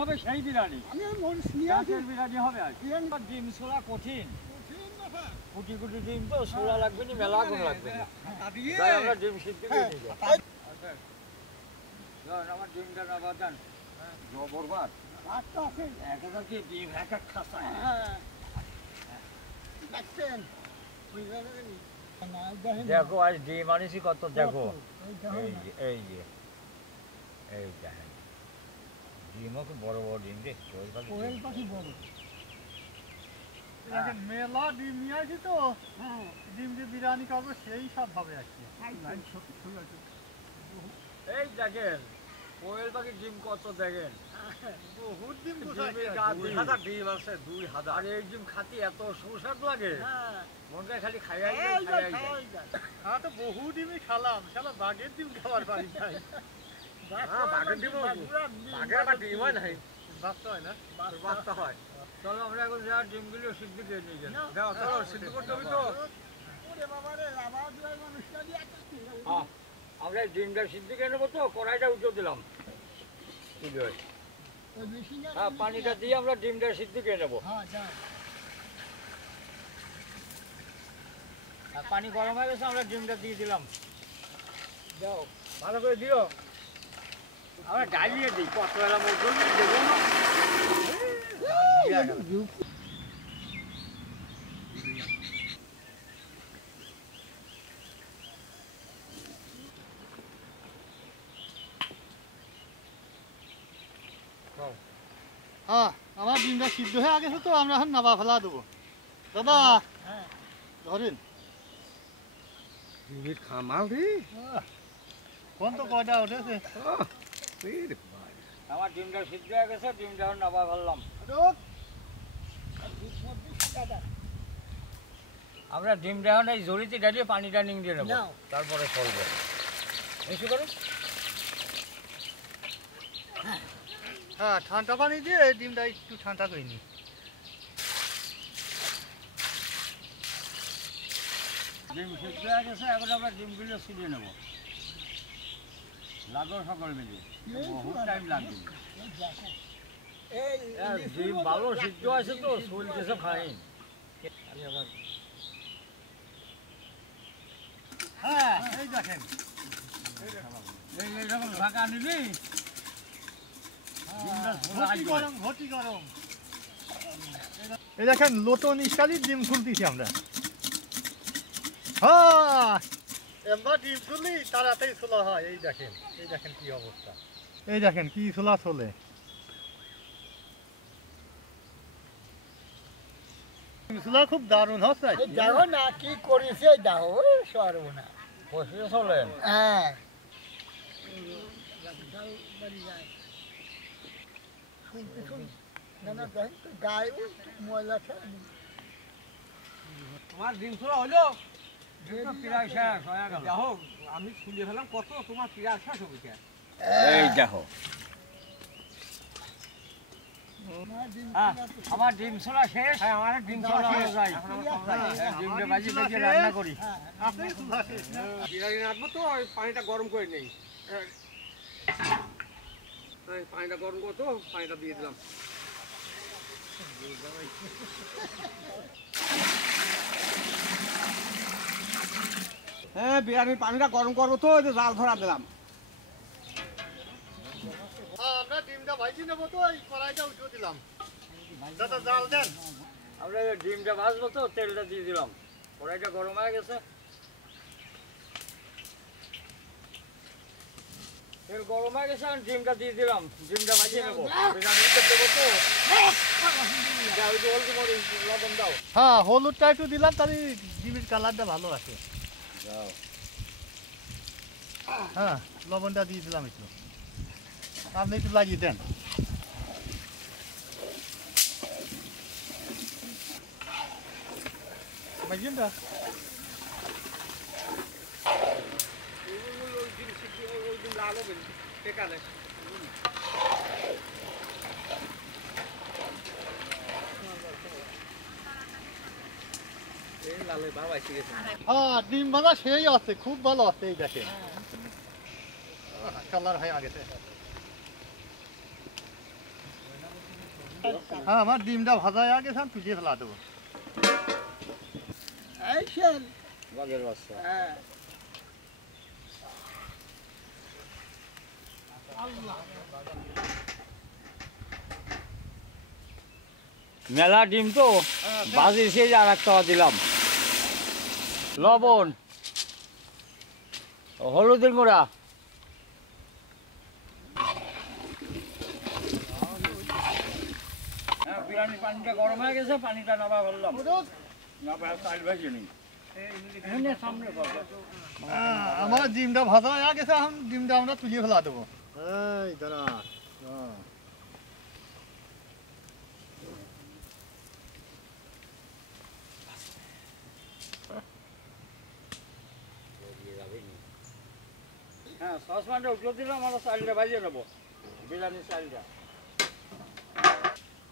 হবে সেই বিরিয়ানি। আমি মরিচ নিয়ে আসি। বিরিয়ানি হবে আর ডিম ছোলা কঠিন, কুটি কুটি ডিম তো ছোলা লাগবে না, মেলা গুণ লাগবে না। আমরা ডিম সিদ্ধ করে নিয়ে যাই। আমার ডিমটা না বাজান বরবাদ একটা কি ডিম এক এক খাসায়। দেখো আজ ডিম আনিছি কত, দেখো এই যে এই দেখেন ডিমও খুব বড় বড় ডিম রে। কোয়েল পাখি বড় মেলা ডিম নিয়ে আসি তো, ডিম দিয়ে বিরিয়ানি করবো সেই সব হবে আর কি। এই দেখেন কোয়েল পাখির ডিম কত, দেখেন বহুত ডিম, 2000 ডিম আছে, 2000। আর এই ডিম খাতি এত সুস্বাদ লাগে, মনটা খালি খাইয়াই যায়। হ্যাঁ তো বহু ডিমই খেলাম, শালা বাঘের ডিম খাবার পারি নাই। বাঘের ডিম, বাঘের আবার ডিম হয় নাই, বাচ্চা হয় না, বাচ্চা হয়। চলো আমরা এখন যা ডিমগুলো সিদ্ধ করে নিয়ে যাই। যাও চলো, সিদ্ধ করতে হবে তো। আমরা ডিমটা সিদ্ধ করে নেবো তো, কড়াইটা উঠে দিলাম, হ্যাঁ পানিটা দিয়ে আমরা ডিমটা সিদ্ধ করে নেবো। পানি গরম হয়ে গেছে, আমরা ডিমটা দিয়ে দিলাম। যাও ভালো করে দিও, আমরা ডালিয়ে দিই, কতবেলা মজুর দেবো না। হ্যাঁ আমার ডিমটা সিদ্ধ হয়ে গেছে তো, আমরা এখন নাবা ফেলা দেবো। দাদা ধরেন খামাল রে, কোন তো কয়টা উঠেছে। আমার ডিমটা সিদ্ধ হয়ে গেছে, ডিমটা এখন নাবা ফেললাম। আমরা ডিমটা এখন এই জড়িতে ডালিয়ে পানিটা নিংড়িয়ে নেবো, তারপরে ফলবো। বেশি করে হ্যাঁ ঠান্ডা পানি দিয়ে ডিমটা একটু ঠান্ডা করে নি। ডিম সিদ্ধ হয়ে গেছে, এখন আমরা ডিমগুলো ছিঁড়ে নেবো, লাগো সকল মিলিয়ে, বহুত টাইম লাগবে। ডিম ভালো সিদ্ধ আছে তো, চলতেছে ফাইন। হ্যাঁ এই দেখেন এইরকম ঢাকা নিবি, ঘটি গরম। এই দেখেন লোটন ইস্কালির ডিম খুলতেছি আমরা। হ্যাঁ এবার ডিম খুললি তাড়াতাড়ি ছোলা হয়। এই দেখেন কি অবস্থা, এই দেখেন কি ছোলা চলে। ছোলা খুব দারুণ হচ্ছে। দেখো না কি করেছে, দেখো সর্বনা বসে চলেন। হ্যাঁ গায়ে ময়লা তোমার ডিম ছোলা হলো প্রায় শেষ হয়ে গেল। দেখো আমি খুলে ফেলাম কত, তোমার পিঁয়াজ শেষ হবে। এই দেখো আমার ডিম ছোলা শেষ, আমার ডিম ছোলা হয়ে যায়। ডিমটা বাজি বাজি রান্না করি। বিরিয়ানি রাখবো তো পানিটা গরম করে নেই, পানিটা গরম করতো, পানিটা দিয়ে দিলাম। হ্যাঁ বিরিয়ানির পানিটা গরম করবো তো, জাল ধরা দিলাম। আমরা ডিমটা ভাজি নেবো তো, এই কড়াইটা উঠিয়ে দিলাম। দাদা জাল দেন। আমরা ডিমটা ভাজবো তো, তেলটা দিয়ে দিলাম, কড়াইটা গরম হয়ে গেছে, তেল গরম হয়ে গেছে, আমি ডিমটা দিয়ে দিলাম, ডিমটা ভাজিয়ে নেবো। বিরিয়ানিতে দেবো তো, লবণ দাও। হ্যাঁ হলুদটা একটু দিলাম, তাহলে ডিমের কালারটা ভালো আছে। হ্যাঁ লবণটা দিয়ে দিলাম একটু, আপনি একটু লাগিয়ে দেন। হ্যাঁ ডিম ভাজা সেই আছে, খুব ভালো আছে। এই দেখেন কালার হয়ে গেছে। হ্যাঁ আমার ডিমটা ভাজা হয়ে গেছে আমি তুলিয়ে ফেলা দেবো। এই শোন, বাঘের বাচ্চা। হ্যাঁ মেলা ডিম তো বাজি সেই আর একটা দিলাম, লবণ, হলুদের গুঁড়া, বিরিয়ানির পানিটা গরম হয়ে গেছে, পানিটা নামা বললাম চাল ভাজি নেই সামনে আমার ডিমটা ভাজা হয়ে গেছে, এখন ডিমটা আমরা তুলিয়ে ফেলা দেবো। এই দাঁড়া, হ্যাঁ সসপ্যানটা উঠলো দিলাম, আমরা চালটা ভাজিয়ে নেবো, বিরিয়ানির চালটা।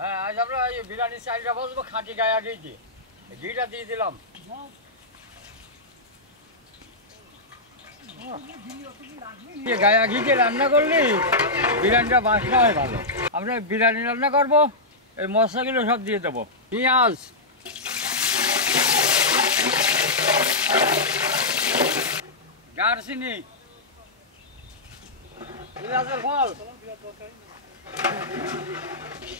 হ্যাঁ আজ আমরা এই বিরিয়ানির চালটা বসবো খাঁটি গায়ে আগেই দিয়ে, ঘিটা দিয়ে দিলাম। গায়া ঘিতে রান্না করলে বিরিয়ানিটা বাসনা হয় ভালো। আমরা বিরিয়ানি রান্না করবো, এই মশলাগুলো সব দিয়ে দেবো। পেঁয়াজ, দারচিনি, পেঁয়াজের ফল,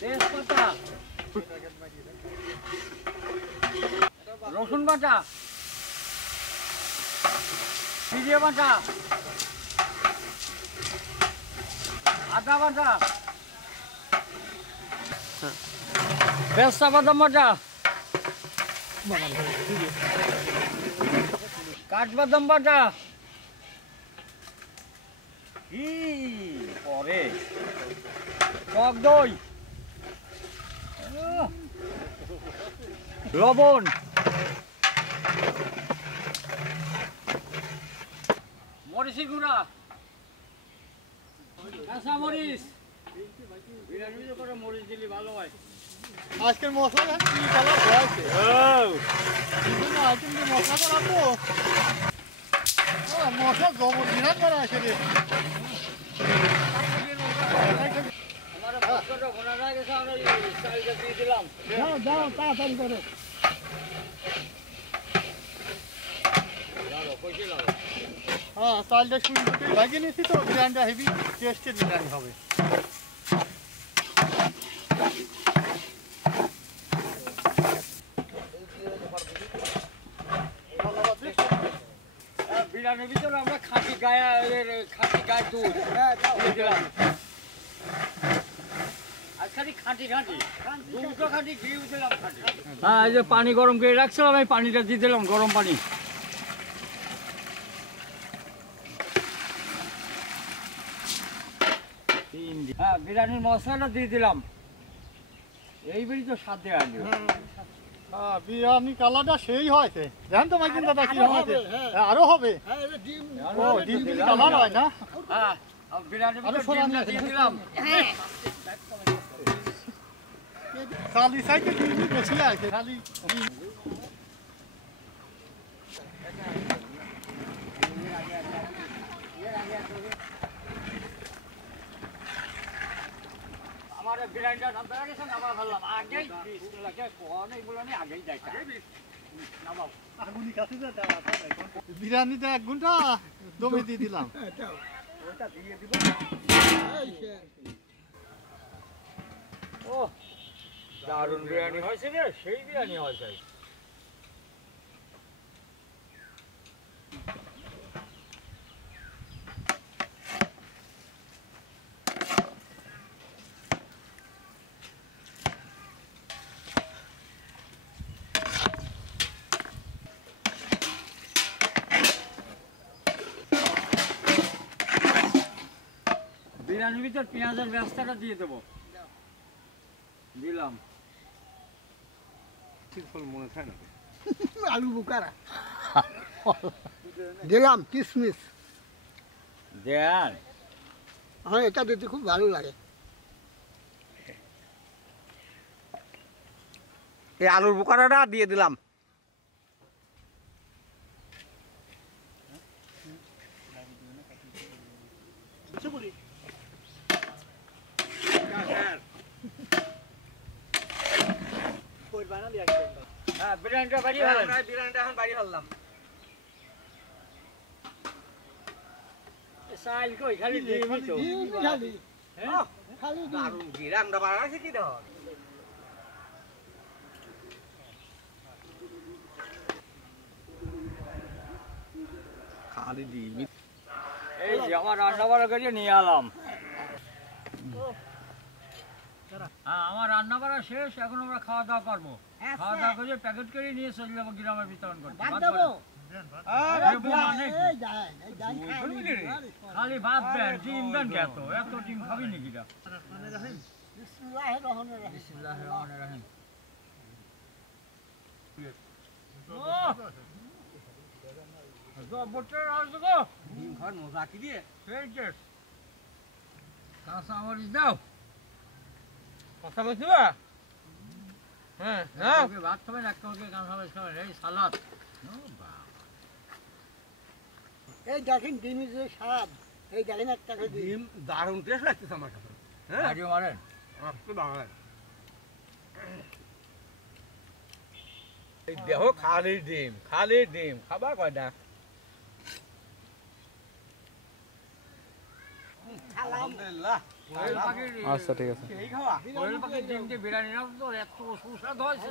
তেজপাতা, রসুন বাটা, জিরে বাটা, আদা বাটা, পেস্তা বাদাম বাটা, কাঠবাদাম বাটা, পরে টক দই, লবণ, মরিচের গুঁড়া, কাঁচা মরিচ, বিরিয়ানির উপরে মরিচ দিলে ভালো হয়। আজকের মশলা কি কালার হয়েছে, বিভিন্ন আইটেম দিয়ে মশলা করা তো মশলা জবর বিরাট করা আছে রে। আমার মশলাটা ভোনা হয়ে গেছে, আমরা এই চালটা দিয়ে দিলাম। যাও যাও তাড়াতাড়ি করো। হ্যাঁ চালটা শুরু করতে লাগিয়ে নিয়েছি তো, বিরিয়ানিটা হেভি টেস্টের বিরিয়ানি হবে। বিরিয়ানির ভিতরে আমরা খাঁটি গায়ের দুধ দিয়ে দিলাম। আর খাঁটি দুধও খাঁটি, ঘিও দিলাম খাঁটি। হ্যাঁ এই যে পানি গরম করে রাখছিলাম, এই পানিটা দিয়ে দিলাম, গরম পানি। হ্যাঁ বিরিয়ানির মশলাটা দিয়ে দিলাম, এইবারই তো স্বাদ দেওয়া আসবে। বিরিয়ানি কালারটা সেই হয়েছে, জানেন তো মাইকিন দাদা কি হয়েছে, আরো হবে। ও ডিম ডিম কালার হয় না। হ্যাঁ বিরিয়ানির ভিতরে ডিমটা দিয়ে দিলাম। চালি সাইডে ডিম বেশি আছে খালি। আমার বিরিয়ানিটা নামতে গেছে, নামা ফেললাম আগেই, এগুলো নিয়ে আগেই যাই নামাও। বিরিয়ানিটা 1 ঘন্টা দমে দিয়ে দিলাম। ও দারুণ বিরিয়ানি হয়েছে রে, সেই বিরিয়ানি হয়েছে। বিরিয়ানির ভিতর পেঁয়াজের ব্যবস্থাটা দিয়ে দেবো, দিলাম। মনে থাকে না আলু বোকারা দিলাম, কিশমিশ। দেন আমার এটা দিতে খুব ভালো লাগে। এই আলুর বোকারাটা দিয়ে দিলাম। হ্যাঁ বিরিয়ানিটা বাড়ি ভালো বিরিয়ানিটা এখন বাড়ি ফেললাম। সাইল কই খালি ডিমই তো খালি হ্যাঁ খালি ডিম। দারুণ গিরামটা বাড়াইছে কি দেখ। খালি ডিম। এই যে আমার রান্না বাড়া করে নিয়ে এলাম। হ্যাঁ আমার রান্না বাড়া শেষ, এখন আমরা খাওয়া দাওয়া করবো। খাওয়া দাওয়া করে প্যাকেট করে নিয়ে চলে যাবো গ্রামে বিতরণ করতে। দেবো মানে খালি ভাত দেন, ডিম দেন এত এত ডিম খাবি নাকি? বিসমিল্লাহির রহমানির রহিম। বিসমিল্লাহির রহমানির রহিম। ডিম খাওয়ার মজা কি দিয়ে? কাঁচা মরিচ দাও। কথা বলছি হ্যাঁ ভাত খাবেন, এক কাউকে কাঁচা মরিচ খাবেন, এই সালাদ। এই দেখেন ডিমের যে স্বাদ, এই দেখেন একটা করে ডিম। ডিম দারুণ টেস্ট লাগতেছে আমার কাছে। হ্যাঁ আজও মারেন। একটু বাঙালি। এই দেহ খালি ডিম খাবার কয়টা? আলহামদুলিল্লাহ। আচ্ছা ঠিক আছে। এই খাওয়া কোয়েল পাখির ডিম দিয়ে বিরিয়ানি রাখো তো এত সুস্বাদু হয়েছে,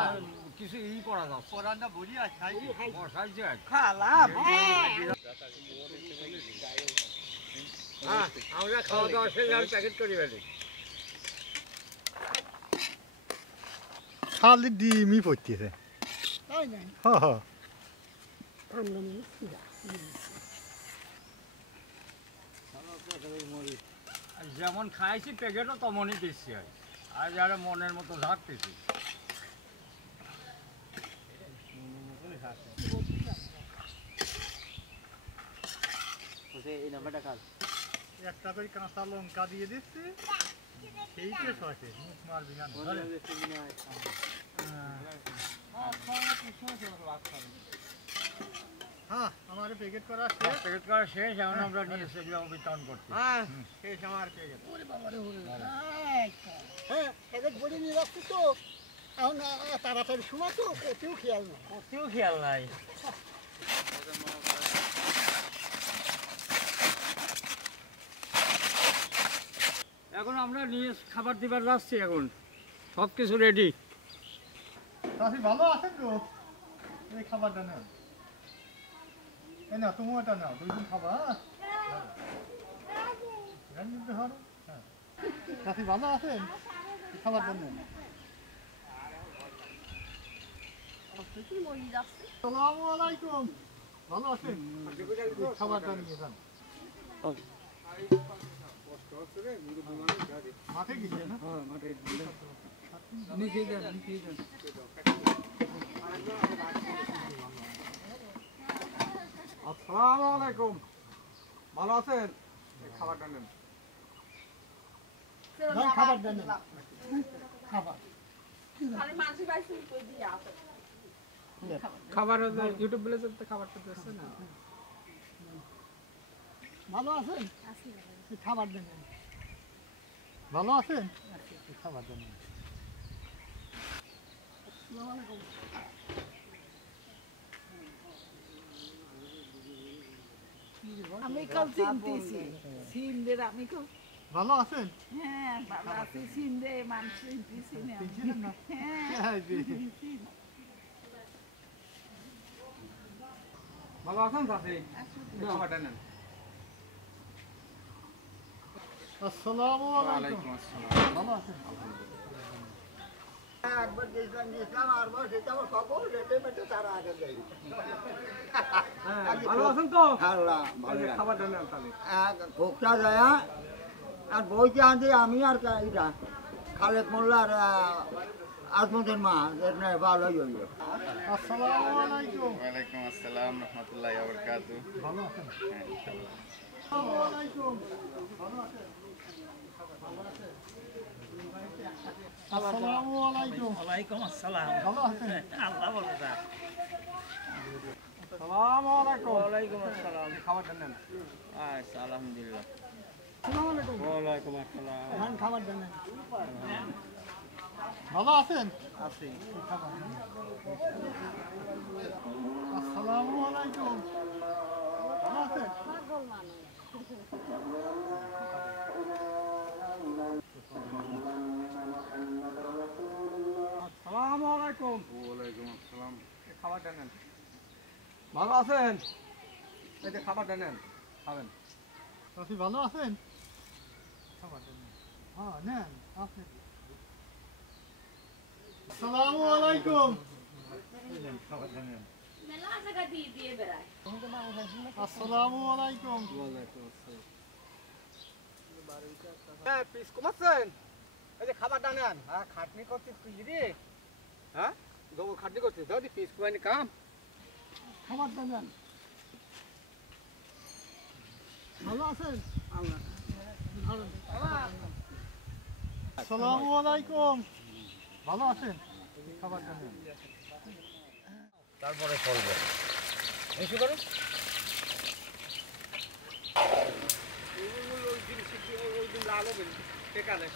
আর কিছু ই করা যাও পরান্না বলি আর বসাইছে খালাম। হ্যাঁ আমরা খাওয়া দাওয়া শেষে আমি প্যাকেট করি ফেলি। খালি ডিমই পড়তেছে। তাই না? হ্যাঁ হ্যাঁ আমরা মিষ্টি না। আর যেমন খাইছি প্যাকেটও তেমনই দিচ্ছি আর যারা মনের মতো ঝাড়তেছি। একটা করে কাঁচা লঙ্কা দিয়ে দিচ্ছি, সেইটা সসে মুখ মারবি না। হ্যাঁ আমার প্যাকেট করা শেষ। প্যাকেট করা শেষ, এখন আমরা নিয়ে সেগুলো বিতরণ করছি। হ্যাঁ শেষ আমার প্যাকেট। হ্যাঁ প্যাকেট ভরে নিয়ে যাচ্ছি তো, এখন তাড়াতাড়ি সময় তো কতেও খেয়াল না। কেউ খেয়াল নাই। এখন আমরা নিয়ে খাবার দিবার যাচ্ছি, এখন সব কিছু রেডি। চাষি ভালো আছেন তো? এই খাবারটা নেন, এই না তুমি ওটা নাও, দুইজন খাবা। হ্যাঁ চাষি ভালো আছেন? এই খাবারটা নেন। আসসালামু আলাইকুম, ভালো আছেন? এই খাবারটা নিয়ে যান। মাঠে গেছে না? আসসালামু আলাইকুম। ভালো আছেন? এই খাবারটা নেন। যান, খাবারটা নেন। খাবার খাবার ইউটিউব ভিলেজের খাবারটা দিচ্ছে না। ভালো আছেন? এই খাবারটা নেন। ভালো আছেন? এই খাবারটা নেন। আমি কাল চিনতেছি সিনদের আমি কাল ভালো আছেন? হ্যাঁ বাবা আছে সিনদে মানুষ চিনতেছি না চিনছেন না? হ্যাঁ ভালো আছেন চাচি? খাবারটা নেন। আসসালামু আলাইকুম। ভালো আছেন? একবার গেছিলাম আরবার সেটা আমার সকল রেটে মেটে তারা আগে দেয়। ভালো আছেন তো? আল্লাহ এই যে খাবারটা নেন তাহলে। ভোগটা যায় আর বইতে আনতে আমি আর এটা খালেক মোল্লার আজমতের মা ভালোই হইল। আসসালামু আলাইকুম। ওয়ালাইকুম আসসালাম রহমতুল্লাহি ওয়া বারাকাতুহু। ভালো আছেন? হ্যাঁ, ইনশাআল্লাহ। আসসালামু আলাইকুম। ভালো আছেন? আসসালামু আলাইকুম। ওয়ালাইকুম আসসালাম। ভালো আছেন? আল্লাহ বলে যা। আসসালামু আলাইকুম। ওয়ালাইকুম আসসালাম। খাবারটা নেন। আচ্ছা আলহামদুলিল্লাহ। আসসালামু আলাইকুম। ওয়ালাইকুম আসসালাম। খান খাবার দেন। ভালো আছেন? আসসালামু আলাইকুম। ভালো আছেন? আসসালামু আলাইকুম। ওয়ালাইকুম আসসালাম। এই খাবারটা নেন। ভালো আছেন? এই যে খাবারটা নেন, খাবেন। আপনি ভালো আছেন? হ্যাঁ নেন আপনি। আসসালামু আলাইকুম। মেলা জায়গা দিয়ে দিয়ে বেড়ায়। আসসালামু আলাইকুম। হ্যাঁ, পিস কমাচ্ছেন? এই যে খাবারটা নেন। হ্যাঁ, খাটনি করছিস তুই রে? হ্যাঁ? ডবল খাটনি করছিস, দাও দি পিস কমাইনি কাম। খাবারটা নেন। ভালো আছেন? আসসালামু আলাইকুম। ভালো আছেন? খাবারটা নেন। তারপরে চলবে বেশি করে ওই দিন লাল হবে, টেকা নেই।